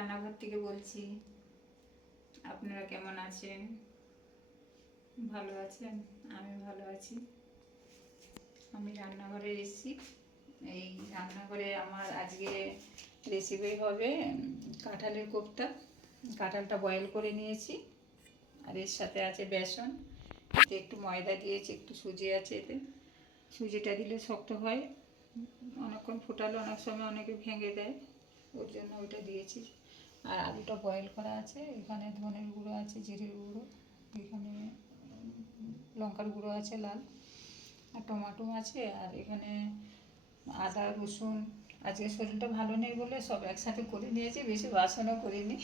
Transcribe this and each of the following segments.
রান্নাঘর থেকে বলছি। আপনারা কেমন আছেন? ভালো আছেন? আমি ভালো আছি। আমি রান্নাঘরে এসেছি। এই রান্নাঘরে আমার আজকে রেসিপি হবে কাঁঠালের কোফতা। কাঁঠালটা বয়েল করে নিয়েছি, আর এর সাথে আছে বেসন, এতে একটু ময়দা দিয়েছি, একটু সুজি আছে এতে। সুজিটা দিলে শক্ত হয়, অনেকক্ষণ ফোটালে অনেক সময় অনেকে ভেঙে দেয়, ওর জন্য ওইটা দিয়েছি। আর আলুটা বয়েল করা আছে, এখানে ধনের গুঁড়ো আছে, জিরের গুঁড়ো, এখানে লঙ্কার গুঁড়ো আছে লাল, আর টমেটো আছে, আর এখানে আদা রসুন। আজকে শরীরটা ভালো নেই বলে সব একসাথে করে নিয়েছি, বেশি বাসনও করিনি।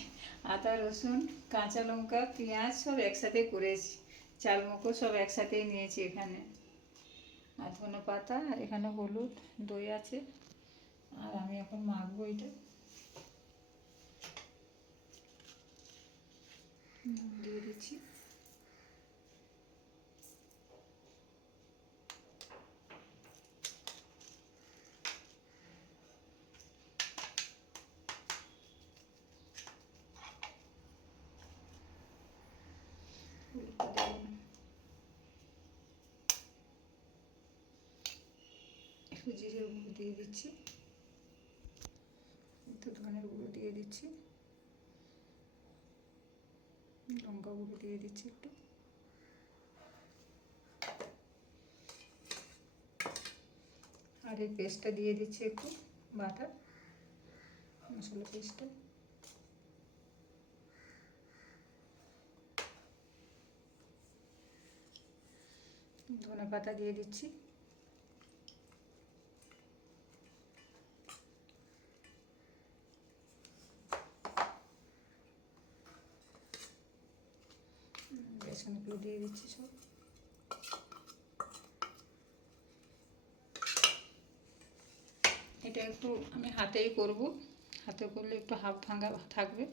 আদা রসুন কাঁচা লঙ্কা পেঁয়াজ সব একসাথে করেছি, চাল মগজ সব একসাথেই নিয়েছি এখানে, আর ধনে পাতা, আর এখানে হলুদ, দই আছে। আর আমি এখন মাখবো এটা, দিয়ে দিচ্ছি। একটু জিরের গুঁড়ো দিয়ে দিচ্ছি, একটু ধনের গুঁড়ো দিয়ে দিচ্ছি, লঙ্কা গুঁড়ো দিয়ে দিচ্ছি একটু, আর এই পেস্টটা দিয়ে দিচ্ছি একটু, বাটা মশলা পেস্টটা। ধনে পাতা দিয়ে দিচ্ছি, বেসনগুলো দিয়ে দিচ্ছি সব। এটা একটু আমি হাতেই করব, হাতে করলে একটু হাফ ভাঙা থাকবে।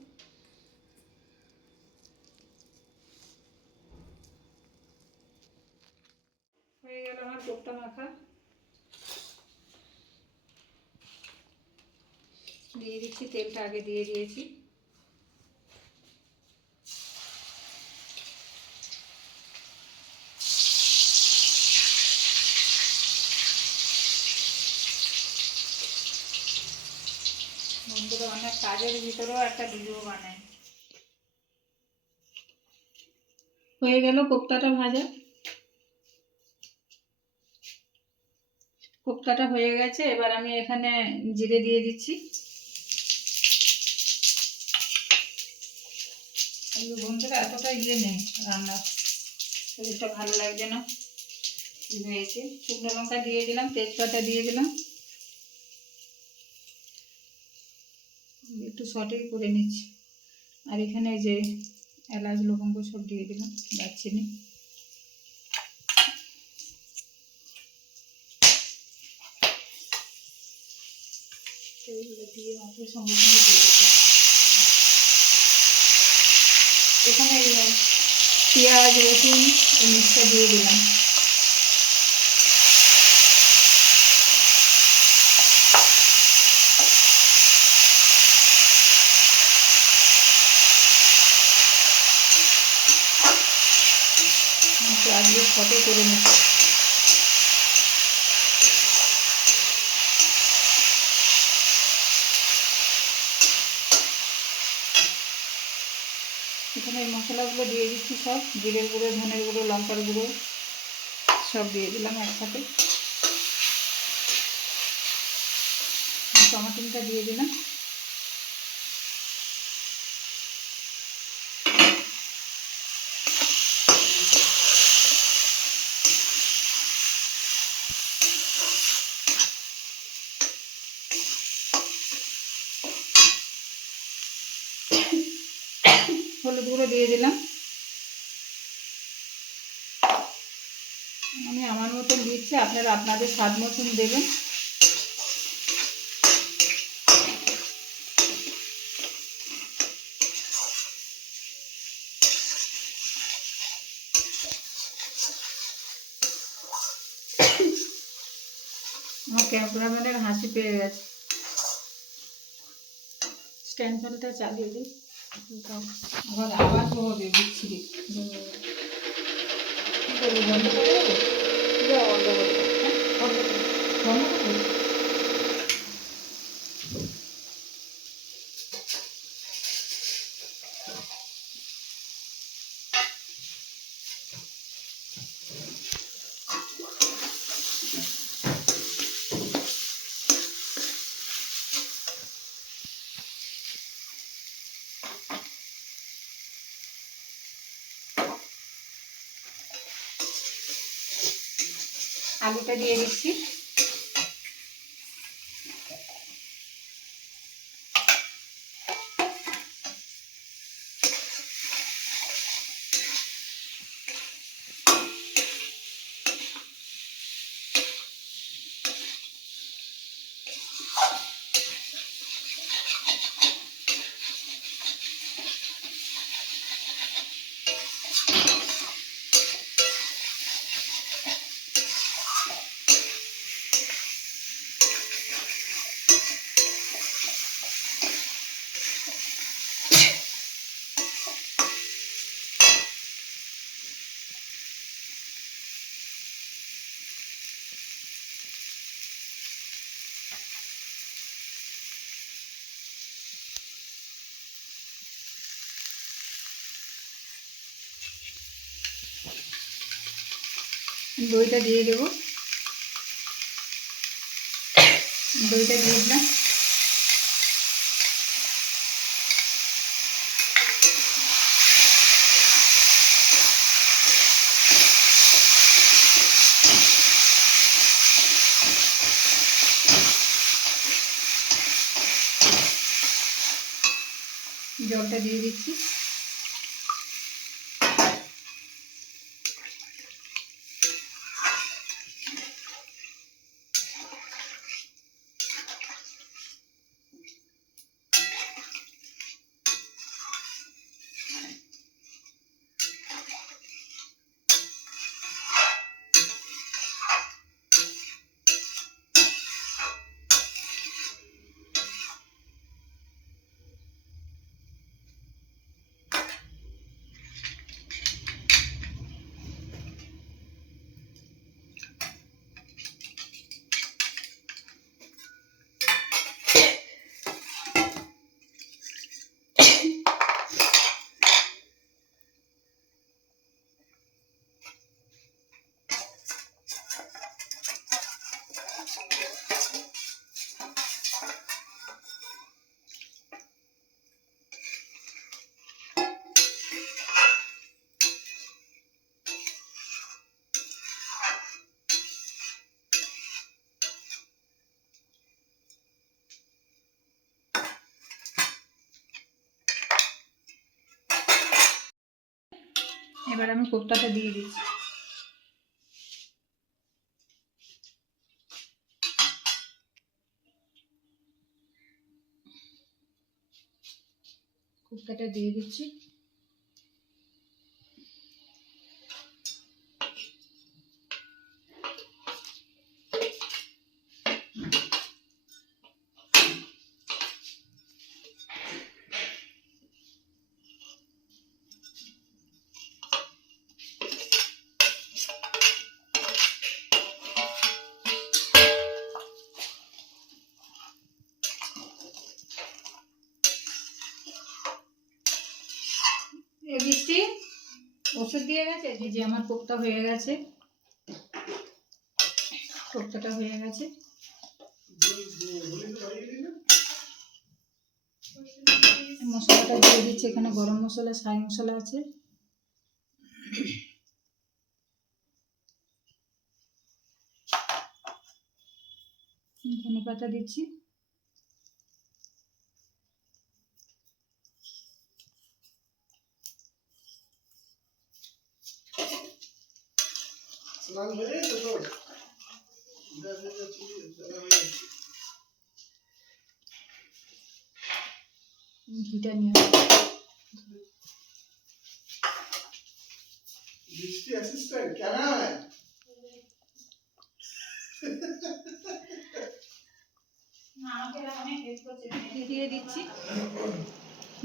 হয়ে গেল আমার কোফতা মাখা। দিয়ে দিচ্ছি, তেলটা আগে দিয়ে দিয়েছি। বন্ধুরা অনেক কাজের ভিতরেও একটা ভিডিও বানাই। হয়ে গেল কোফতাটা ভাজা, কোফতাটা হয়ে গেছে। এবার আমি এখানে জিরে দিয়ে দিচ্ছি। বন্ধুরা এতটা নেই রান্নার, শরীরটা ভালো লাগছে না, হয়েছে। শুকনো লঙ্কা দিয়ে দিলাম, তেজপাতা দিয়ে দিলাম, একটু সটেই করে নিচ্ছি। আর এখানে যে এলাচ লবঙ্গ সব দিয়ে দিলাম, দারচিনি। দিয়ে মাত্র সঙ্গে সঙ্গে দিয়ে দিচ্ছি। এখানে পেঁয়াজ রসুন এই মিক্সটা দিয়ে দিলাম। আজকে ফটো করে নিচ্ছি। এখানে এই মশলাগুলো দিয়ে দিচ্ছি সব, জিরের গুঁড়ো, ধনের গুঁড়ো, লঙ্কার গুঁড়ো সব দিয়ে দিলাম একসাথে। টমাটোটা দিয়ে দিলাম। হলুদ গুঁড়ো দিয়ে দিলাম। আমি আমার মতন দিচ্ছি, আপনারা আপনাদের স্বাদ মতন দেবেন। আমার ক্যামেরাম্যানের হাসি পেয়ে গেছে, স্ট্যান্ড ফ্যানটা চালিয়ে দিই, আবার আওয়াজ হবে বিচ্ছিরি। কী করবো, বন্ধ করে দেবো? বন্ধ করে দাও। বন্ধ করে দেবো। আলুটা দিয়ে দিচ্ছি। দইটা দিয়ে দেবো, দইটা দিয়ে দিলাম। জলটা দিয়ে দিচ্ছি। এবার আমি কোপ্তাটা দিয়ে দিচ্ছি। কোপ্তাটা দিয়ে দিচ্ছি। বৃষ্টি ওষুধ দিয়ে গেছে। এই যে আমার কোপ্তা হয়ে গেছে, কোপ্তাটা হয়ে গেছে। মশলাটা দিয়ে দিচ্ছি। এখানে গরম মশলা, ছাই মশলা আছে। ধনে পাতা দিচ্ছি। ঘিটা নিয়ে দিয়ে দিচ্ছি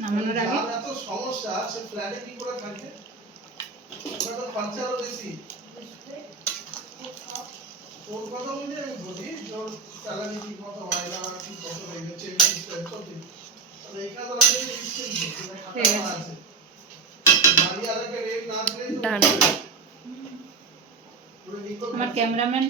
নামানোর আগে। যার এত সমস্যা সে ফ্ল্যাটে কি করে থাকে? ওটা তো খরচাও বেশি। ওর কথা বলছি আমি বলি, তোর স্যালারি ঠিক মতো হয় না, ঠিক মতো রেখেছে সিস্টেম সব ঠিক। তবে এখানে তো রাখে সিস্টেম ঠিক, মানে খাতা আছে। বাড়ি আলাকে রেট না দিলে তো আমার ক্যামেরাম্যান